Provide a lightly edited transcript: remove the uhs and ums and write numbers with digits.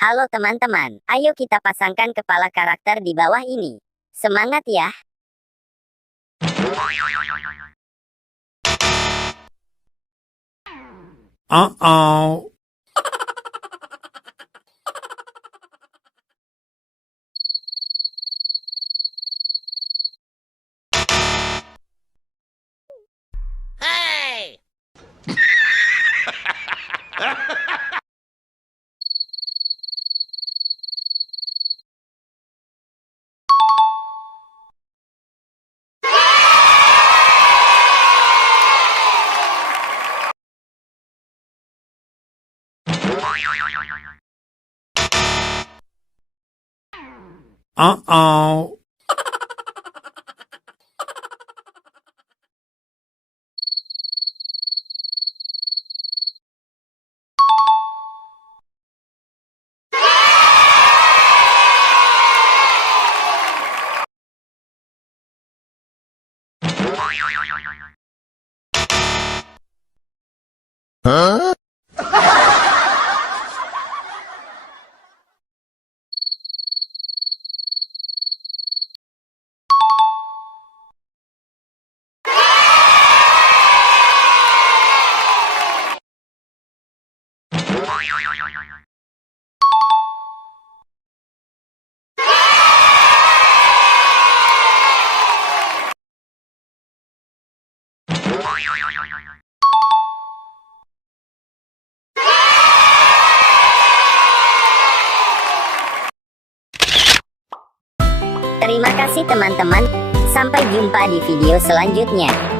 Halo teman-teman, ayo kita pasangkan kepala karakter di bawah ini. Semangat ya! Uh-oh. Hey! Uh-oh. Huh? Terima kasih teman-teman. Sampai jumpa di video selanjutnya.